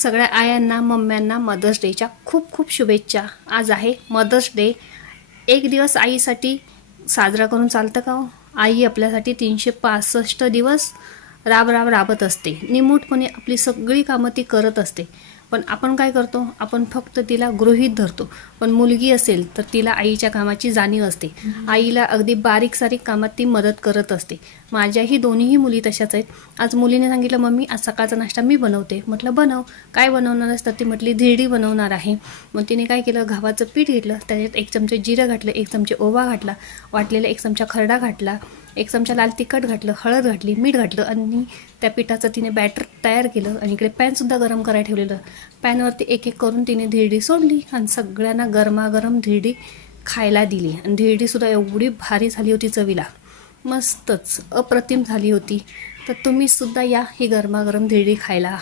सगळ्या आयांना मम्म्यांना मदर्स डेच्या खूप खूप शुभेच्छा। आज आहे मदर्स डे। एक दिवस आईसाठी साजरा करून चालतं का हो? आई आपल्यासाठी 365 दिवस राबत असते। निमूटपणे आपली सगळी कामं ती करत असते। पण आपण काय करतो? आपण फक्त तिला गृहीत धरतो। पण मुलगी असेल तर तिला आईच्या कामाची जाणीव असते। आईला अगदी बारीक सारीक कामात ती मदत करत असते। माझ्याही दोन्हीही मुली तशाच आहेत। आज मुलीने सांगितलं, मम्मी आज सकाळचा नाश्ता मी बनवते। म्हटलं बनव। काय बनवणार असतं? ती म्हटली धिरडी बनवणार आहे। मग तिने काय केलं, गव्हाचं पीठ घेतलं, त्याच्यात 1 चमचे जिरं घातलं, 1 चमचे ओवा घातला, वाटलेला 1 चमचा खरडा घातला, 1 चमचा लाल तिखट घातलं, हळद घातली, मीठ घातलं आणि त्या पिठाचं तिने बॅटर तयार केलं। आणि इकडे पॅनसुद्धा गरम करायला ठेवलेलं। पॅनवरती एक एक करून तिने धिरडी सोडली आणि सगळ्यांना गरमागरम धिरडी खायला दिली। आणि धिरडीसुद्धा एवढी भारी झाली होती, चवीला मस्तच अप्रतिम झाली होती। तर तुम्हीसुद्धा या ही गरमागरम धिरडी खायला।